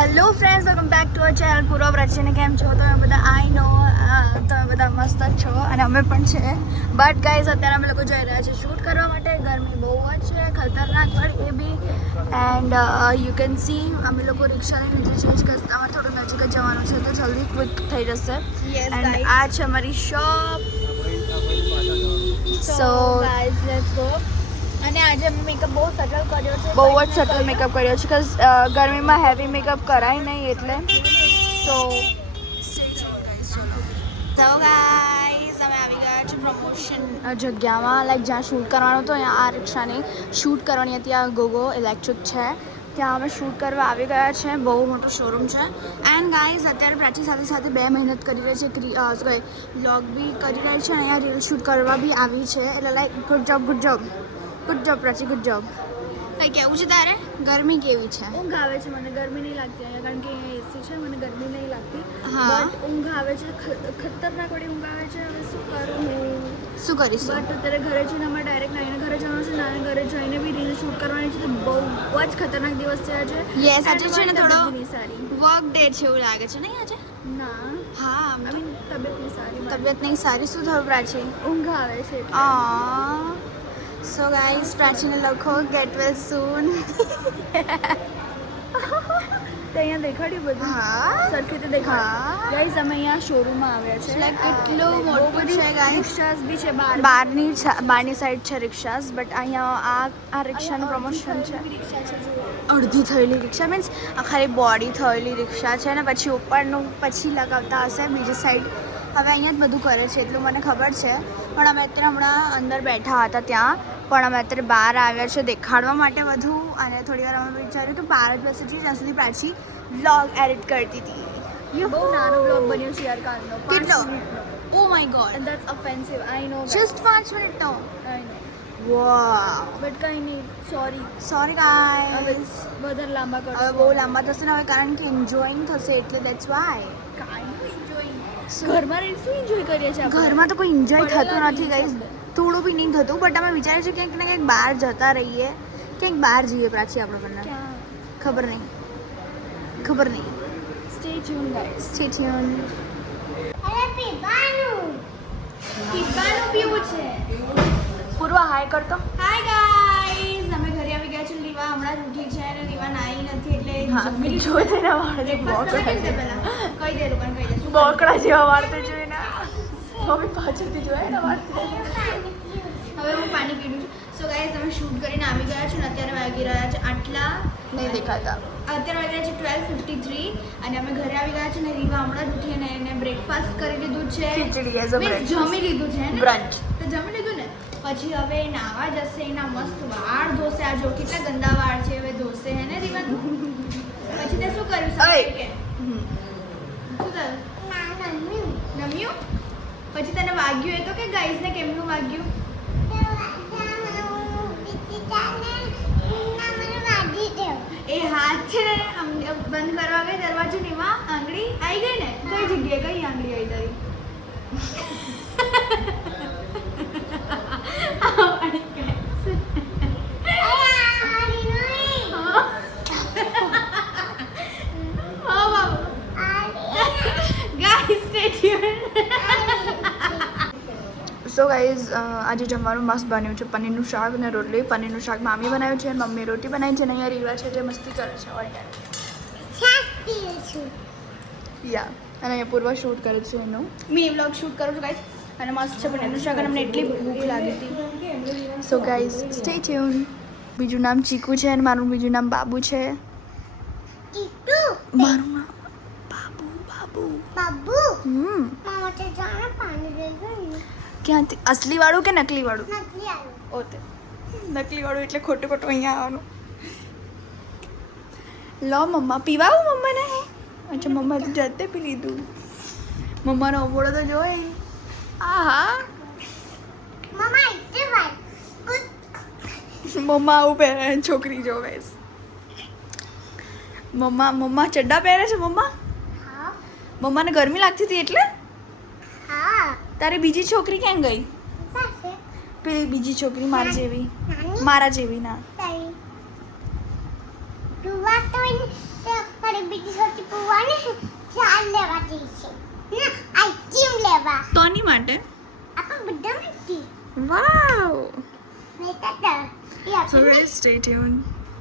Hello friends, welcome back to our channel પૂર્વ પ્રાચીને. કેમ છો તમે બધા? આઈ નો તમે બધા મસ્ત જ છો અને અમે પણ છે. બટ ગાઈઝ, અત્યારે અમે લોકો જઈ રહ્યા છીએ શૂટ કરવા માટે. ગરમી બહુ જ છે, ખતરનાક પણ એ બી. એન્ડ યુ કેન સી અમે લોકો રિક્ષા લઈને નીકળી છીએ કે અમારે થોડું નજીક જ જવાનું છે, તો જલ્દી ક્વિક થઈ જશે. એન્ડ આ છે અમારી shop. So guys, let's go. અને આજે અમે મેકઅપ બહુ સટલ કર્યો છે, બહુ જ સટલ મેકઅપ કર્યો છે, બિકોઝ ગરમીમાં હેવી મેકઅપ કરાય નહીં એટલે. તો ગાઈઝ, અમે આવી ગયા છે પ્રમોશન જગ્યામાં, લાઈક જ્યાં શૂટ કરવાનું હતું. અહીંયા આ રિક્ષાની શૂટ કરવાની હતી. આ ગોગો ઇલેક્ટ્રિક છે, ત્યાં અમે શૂટ કરવા આવી ગયા છે. બહુ મોટો શોરૂમ છે. એન્ડ ગાઈઝ, અત્યારે પ્રાચી સાથે સાથે 2 મહેનત કરી રહી છે, વ્લોગ બી કરી રહી છે અને અહીંયા રીલ શૂટ કરવા બી આવી છે. એટલે like good job, good job, good job Prachi, good job. કંઈ કેવું છે તારે? ગરમી કેવી છે? ઊંઘ આવે છે. મને ગરમી નહીં લાગતી અહીંયા, કારણ કે અહીંયા એસી છે. મને ગરમી નહીં લાગતી. હા. બટ ઊંઘ આવે છે, ખતરનાક વળી ઊંઘ આવે છે. હવે શું કરું હું? શું કરીશું? બટ અત્યારે ઘરે જઈને અમારે ડાયરેક્ટ નાઈને ઘરે જવાનું છે. નાને ઘરે જઈને બી રીલ શૂટ કરવાની છે, તો બહુ જ ખતરનાક દિવસ છે આજે. યસ, આજે છે ને થોડો નહીં સારી. વર્ક ડે છે એવું લાગે છે નહીં આજે? ના, હા, આઈ મીન તબિયત નહીં સારી. તબિયત નહીં સારી. શું થયું પ્રાચી? ઊંઘ આવે છે એટલે. સો ગાઈઝ, પ્રાચીને લખો ગેટ વેલ સૂન. તો અહીંયા દેખાડ્યું બધું. હા. સરખી રીતે દેખાડ્યું. હા. ગાઈઝ, અમે અહીંયા શોરૂમમાં આવ્યા છે. Like કેટલું મોટું છે guys. રિક્ષાસ બી છે બહાર. બહારની સાઈડ છે રિક્ષાસ, બટ અહીંયા આ રિક્ષાનું પ્રમોશન છે. રિક્ષા છે જુઓ. અડધી થયેલી રિક્ષા મીન્સ આ ખાલી બોડી થયેલી રિક્ષા છે ને પછી ઉપરનું પછી લગાવતા હશે બીજી સાઈડ. હવે અહીંયા જ બધું કરે છે એટલું મને ખબર છે. પણ અમે અત્યારે હમણાં અંદર બેઠા હતા ત્યાં, પણ અમે અત્યારે બહાર આવ્યા છે દેખાડવા માટે બધું. અને થોડી વાર અમે વિચાર્યું કે બહાર જ બેસી જઈએ જ્યાં સુધી પ્રાચી વ્લોગ એડિટ કરતી હતી. બહુ નાનો બ્લોગ બન્યો છે યાર કાલનો. કેટલો? 5 મિનિટનો. Oh my God, And that's offensive. I know. Just 5 મિનિટનો. I know. વાવ, But કંઈ નહીં. સોરી. સોરી હવે ગાઈસ. વધારે લાંબા કરશો. હવે બહુ લાંબા થશે ને હવે, કારણ કે એન્જોઈંગ થશે એટલે દેટ્સ વાય. કાંઈ enjoying. ઘરમાં રહીને શું એન્જોય કરીએ છીએ આપણે? ઘરમાં તો કોઈ એન્જોય થતું પડેલા નથી રહીએ ગાઈસ, છીએ. થોડું બી નહીં થતું. બટ અમે વિચારીએ છીએ ક્યાંક ને ક્યાંક બહાર જતા રહીએ, ક્યાંક બહાર જઈએ પ્રાચી આપણે બંને. ક્યાં? ખબર નહીં, ખબર નહીં. Stay tuned, guys. Stay tune. પીવાનું પીવું છે. પૂર્વ હાય કરતો. હાય ગાઈઝ, અમે ઘરે આવી ગયા છે. લીવા હમણાં જ ઉઠી છે અને લીવા નાઈ નથી એટલે જમી લીધું. જોઈ તેના વાળ બ્રેકફાસ્ટ તમે કરી દે પહેલા. કહી દે લોકોને, કહી દે શું બોકડા જેવા વાળ તો જોઈને મમ્મી પાછળથી જોયા ને વાળ. હવે હું પાણી પીવું છું. સો ગાઈઝ, અમે શૂટ કરીને આવી ગયા છે અને અત્યારે વાગી રહ્યા છે આટલા. નહીં દેખાતા. અત્યારે વાગી રહ્યા છે 12:53 અને અમે ઘરે આવી ગયા છે ને રીવા હમણાં જ ઉઠી અને એને બ્રેકફાસ્ટ કરી લીધું છે. ખીચડી એઝ અ Means બ્રેકફાસ્ટ. જમી લીધું છે ને. બ્રંચ. તો જમી લીધું ને પછી હવે એ નાવા જશે. એના મસ્ત વાળ ધોશે. આ જો કેટલા ગંદા વાળ છે, હવે ધોશે હે ને રીવા તું? પછી તે શું કર્યું સવારે કે શું થયું? નમ્યું? પછી તને વાગ્યું એ તો કે ગાઈઝ ને કેમનું વાગ્યું? એ હાથ છે ને બંધ કરવા ગઈ દરવાજો ને એમાં આંગળી આવી ગઈ ને. કઈ જગ્યાએ કઈ આંગળી આવી તારી? સો ગાઈઝ, આજે જમવાનું મસ્ત બન્યું છે. પનીરનું શાક અને રોટલી. પનીરનું શાક મામી બનાવ્યું છે અને મમ્મી રોટી બનાવી છે. અને અહીંયા રીવા છે જે મસ્તી કરે છે ઓલ ટાઈમ. યા, અને અહીંયા પૂર્વ શૂટ કરે છે એનું. મેં વ્લોગ શૂટ કરું છું ગાઈસ અને મસ્ત છે પનીરનું શાક અને અમને એટલી ભૂખ લાગી હતી. સો ગાઈઝ, સ્ટે ટ્યુન. બીજું નામ ચીકુ છે અને મારું બીજું નામ બાબુ છે. મારું નામ બાબુ. ક્યાંથી? અસલી વાળું કે નકલી વાળું? ઓતે નકલી વાળું એટલે ખોટું ખોટું અહીંયા આવવાનું. લો મમ્મા, પીવાવું મમ્માને? અચ્છા, મમ્મા તો જાતે પી લીધું. મમ્માનો અવોડો તો જોઈ. આહા, મમ્મા આવું પહેરે છોકરી જોવે. મમ્મા ચડ્ડા પહેરે છે. મમ્માને ગરમી લાગતી હતી એટલે? તારી બીજી છોકરી ક્યાં ગઈ? પેલી બીજી છોકરી મારા જેવી ના. બાર લેવા જઈશું ના આઈસ્ક્રીમ લેવા તોની માટે આપણે બધા નથી વાવ નહીં તો સો guys stay tune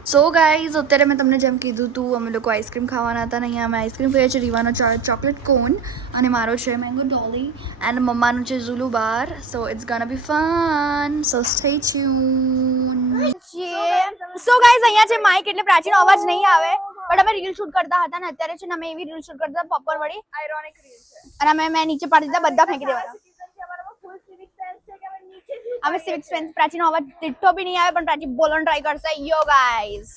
so guys અત્યારે મેં તમને જેમ કીધું હતું અમે લોકો આઈસ્ક્રીમ ખાવાના હતા ને અહીંયા અમે આઈસ્ક્રીમ ખાઈએ છીએ રીવાનો ચોકલેટ કોન અને મારો છે મેંગો ડોલી એન્ડ મમ્માનું છે ઝુલુ બાર so it's gonna be fun so stay tune so guys અહીંયા છે માઇક એટલે પ્રાચીનો અવાજ નહીં આવે બટ અમે રીલ શૂટ કરતા હતા ને અત્યારે છે ને અમે એવી રીલ શૂટ કરતા હતા પોપકોર્ન વાળી આયરોનિક રીલ છે અને મેં નીચે પાડી દીધા બધા ફેંકી દેવાના અમે સિવિક સેન્સ પ્રાચીનો અવાજ ટીટો બી નહીં આવે પણ પ્રાચી બોલવાનું ટ્રાય કરશે યો ગાઈઝ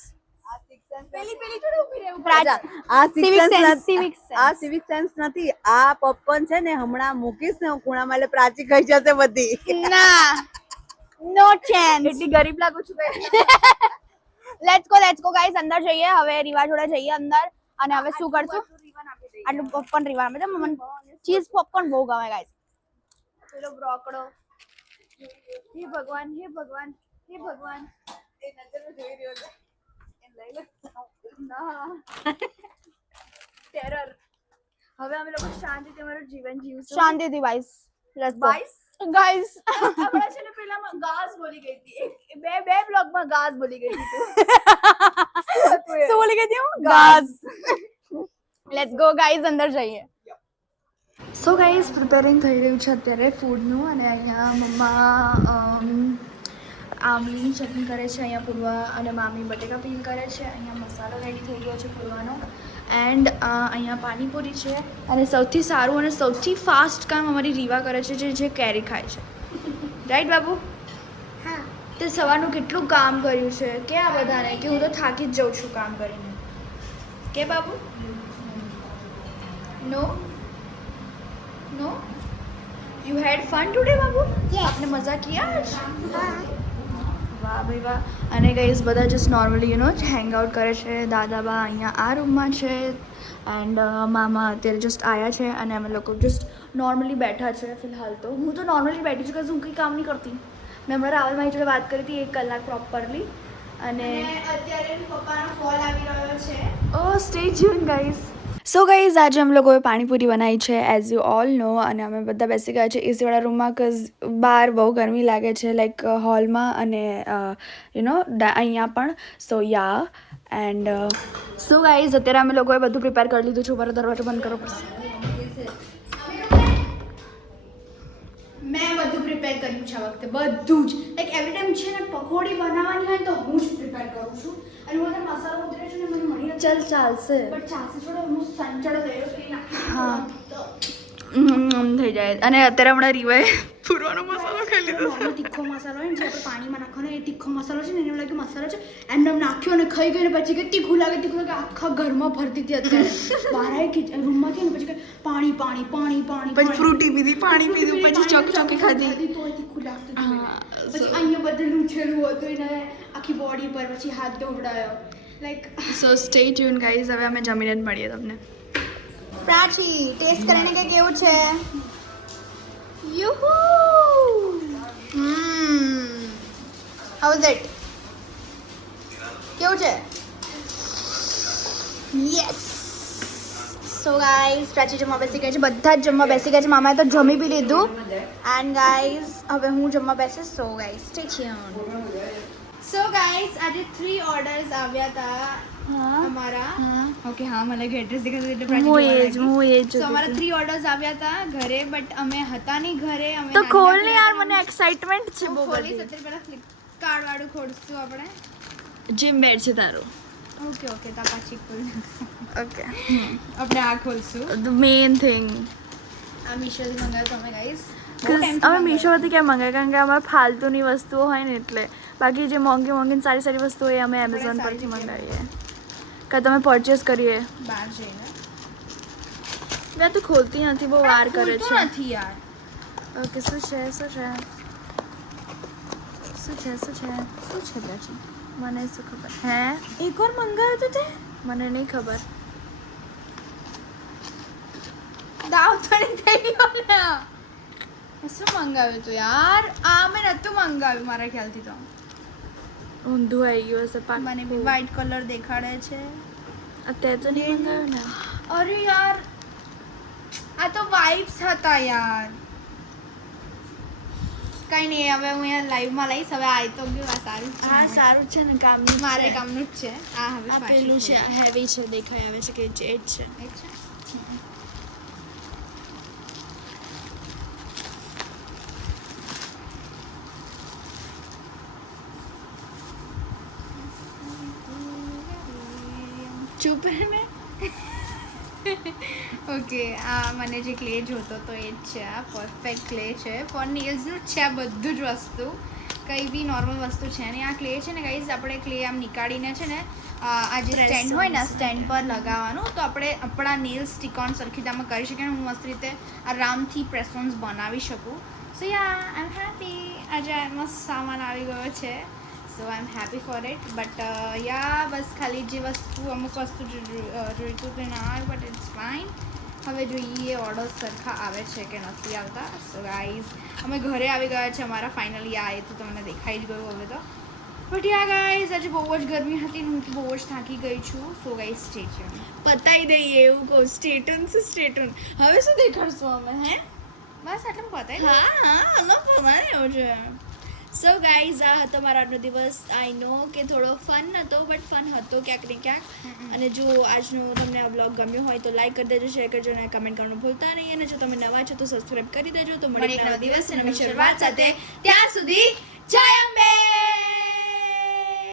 સિવિક સેન્સ નથી આ પોપકોર્ન છે ને હમણાં મૂકીશ ને હું ખૂણામાં એટલે પ્રાચી ખાઈ જશે બધી ના નો ચાન્સ એટલી ગરીબ લાગુ છું લેટ્સ ગો ગાઈઝ અંદર જઈએ હવે રીવા જોડે જઈએ અંદર અને હવે શું કરશું આટલું પોપકોર્ન રીવા મને ચીઝ પોપકોર્ન બહુ ગમે ગાઈઝ પેલો બ્રોકડો હે ભગવાન હે ભગવાન હે ભગવાન એ નજરમાં જોઈ રહ્યો છે એ લઈ લે ના ટેરર હવે અમે લોકો શાંતિથી અમારું જીવન જીવશું શાંતિથી ગાઈસ લેટ્સ ગો ગાઈસ આપણે છે ને પેલામાં ગાસ બોલી ગઈ હતી બે બ્લોગમાં ગાસ બોલી ગઈ હતી શું બોલી ગઈ હતી હું ગાસ લેટ્સ ગો ગાઈસ અંદર જઈએ સો ગાઈઝ પ્રિપેરિંગ થઈ રહ્યું છે અત્યારે ફૂડનું અને અહીંયા મમ્મા આમલીની ચટણી કરે છે અહીંયા પૂરવા અને મામી બટેકા પીલ કરે છે અહીંયા મસાલો રેડી થઈ ગયો છે પૂરવાનો એન્ડ અહીંયા પાણીપુરી છે અને સૌથી સારું અને સૌથી ફાસ્ટ કામ અમારી રીવા કરે છે જે કેરી ખાય છે રાઈટ બાબુ હા તે સવારનું કેટલું કામ કર્યું છે કે આ બધાને કે હું તો થાકી જ જાઉં છું કામ કરીને કે બાબુ નો No? You had fun today, Babu? Yes. आपने मजा किया आज? હા વાહ ભાઈ વાહ અને ગાઈઝ બધા જસ્ટ નોર્મલી હેંગ આઉટ કરે છે દાદા બા અહીંયા આ રૂમમાં છે એન્ડ મામા અત્યારે જસ્ટ આવ્યા છે અને અમે લોકો જસ્ટ નોર્મલી બેઠા છે ફિલહાલ તો હું તો નોર્મલી બેઠી છું કે હું કંઈ કામ નહીં કરતી મેં હમણાં રાવલ મારી જોડે વાત કરી હતી 1 કલાક પ્રોપરલી અને અત્યારે પપ્પાનો કોલ આવી રહ્યો છે ઓ stay tune guys so guys આજે અમે લોકોએ પાણીપુરી બનાવી છે એઝ યુ ઓલ નો અને અમે બધા બેસી ગયા છે એસીવાળા રૂમમાં કઝ બહાર બહુ ગરમી લાગે છે લાઈક હોલમાં અને અહીંયા પણ સો યા એન્ડ સો ગાઈઝ અત્યારે અમે લોકોએ બધું પ્રિપેર કરી લીધું છે મારો દરવાજો બંધ કરવો પડશે મેં બધું પ્રિપેર કર્યું છે આ વખતે બધું જ લાઈક એવરી ટાઈમ છે ને પકોડી બનાવવાની હોય તો હું જ પ્રિપેર કરું છું અને હું અંદર મસાલો ઉતરે છે ને મને મળી ચાલ ચાલશે બટ ચાલશે છોડો હું સંચળ લઈ નાખી હા થઈ જાય અને અત્યારે હમણાં રીવાએ પૂરવાનો મસાલો ખાઈ લીધો છે તીખો મસાલો હોય ને જે આપણે પાણીમાં નાખવાનો એ તીખો મસાલો છે ને એને એવું લાગે મસાલો છે એમને નાખ્યો અને ખાઈ ગયો ને પછી કે તીખું લાગે આખા ઘરમાં ભરતી હતી અત્યારે બહાર આવી રૂમમાંથી ને પછી કે પાણી પાણી પાણી પાણી પછી ફ્રૂટી પીધી પાણી પીધું પછી ચોકી ખાધી તો તીખું લાગતું હતું પછી અહીંયા બધું લૂછેલું હતું એને આખી બોડી પર પછી હાથ દોવડાયો like so stay tune guys હવે અમે જમીને જ મળીએ તમને પ્રાચી ટેસ્ટ કરીને કે કેવું છે યુહુ હાઉ ઇઝ ઇટ કેવું છે યસ સો ગાઈઝ પ્રાચી જમવા બેસી ગઈ છે બધા જ જમવા બેસી ગયા છે મામાએ તો જમી બી લીધું એન્ડ ગાઈઝ હવે હું જમવા બેસીશ so guys stay tune so guys આજે 3 ઓર્ડર્સ આવ્યા હતા અમારા ઓકે હા મને એડ્રેસ દેખાતું એટલે પ્રાચી સો અમારા 3 ઓર્ડર્સ આવ્યા હતા ઘરે બટ અમે હતા નહીં ઘરે અમે તો ખોલ ને યાર મને એક્સાઇટમેન્ટ છે બહુ ખોલી સત્તર પહેલા ફ્લિપકાર્ટ વાળું ખોલશું આપણે જીમ બેડ છે તારો ઓકે ઓકે તો પાછી ખોલ ઓકે આપણે આ ખોલશું ધ મેઇન થિંગ આ મીશોથી મંગાવ્યું તમે ગાઈઝ અમે મીશોથી કેમ મંગાવીએ કારણ કે અમારે ફાલતુની વસ્તુઓ હોય ને એટલે બાકી જે મોંઘી મોંઘી સારી સારી વસ્તુઓ હોય અમે એમેઝોન પરથી મંગાવીએ કે તમે પરચેસ કરીએ બહાર જઈને મેં તું ખોલતી નથી બહુ વાર કરે છે નથી યાર ઓકે શું છે પ્રાચી મને શું ખબર હે એક વાર મંગાવ્યું તો તે મને નહીં ખબર દાવ થોડી થઈ ગયો ને શું મંગાવ્યું તું યાર આ મેં નતું મંગાવ્યું મારા ખ્યાલથી તો ઊંધું આવી ગયું હશે મને બી વ્હાઈટ કલર દેખાડે છે અત્યારે તો નહીં મંગાવ્યું ને અરે યાર આ તો વાઇબ્સ હતા યાર. કઈ નહીં, હવે હું અહીંયા લાઈવમાં લઈશ. હવે આ તો ગયું, આ સારું જ છે. હા સારું છે ને કામનું મારે છે. કામનું જ છે. આ હવે આ પેલું છે હેવી છે દેખાય આવે છે કે જે જ છે એ છે. ચૂપ રહે ને ઓકે, આ મને જે ક્લે જોતો તો એ જ છે. આ પરફેક્ટ ક્લે છે. ફોર નેલ્સનું જ છે આ બધું જ વસ્તુ. કંઈ બી નોર્મલ વસ્તુ છે નહીં. આ ક્લે છે ને ગાઈઝ, આપણે ક્લે આમ નીકાળીને છે ને આ જે Press સ્ટેન્ડ હોય ને કરવું સ્ટેન્ડ પર લગાવવાનું, તો આપણે આપણા નેલ્સ સ્ટીક ઓન સરખી રીતમાં કરી શકીએ. હું મસ્ત રીતે આરામથી પ્રેસ ઓન્સ બનાવી શકું. So ya I am happy. આજે મસ્ત સામાન આવી ગયો છે. So I am happy for it. But ya બસ ખાલી જે વસ્તુ અમુક વસ્તુ જોઈતું તે ના આવે, બટ ઇટ્સ ફાઇન. હવે જોઈએ ઓર્ડર સરખા આવે છે કે નથી આવતા. સો ગાઈઝ, અમે ઘરે આવી ગયા છે અમારા ફાઇનલી. આ એ તો તમને દેખાઈ જ ગયું હવે તો. બટ યા ગાઈઝ, આજે બહુ જ ગરમી હતી ને હું તો બહુ જ થાકી ગઈ છું. So guys stay tune. પતાઈ દઈએ એવું કહું. સ્ટેટન છે સ્ટેટન. હવે શું દેખાડશું અમે હે? બસ આટલું પતાય. હા હા અમે પવાય એવું છે. સો ગાઈઝ, આ હતો મારો આજનો દિવસ. આઈ નો કે થોડો ફન હતો, બટ ફન હતો ક્યાંક ને ક્યાંક. અને જો આજનો તમને આ બ્લોગ ગમ્યો હોય તો લાઈક કરી દેજો, શેર કરજો અને કમેન્ટ કરવાનું ભૂલતા નહીં. અને જો તમે નવા છો તો સબસ્ક્રાઇબ કરી દેજો. તો મળીએ એક નવા દિવસ નવી શરૂઆત સાથે. ત્યાં સુધી જય અંબે.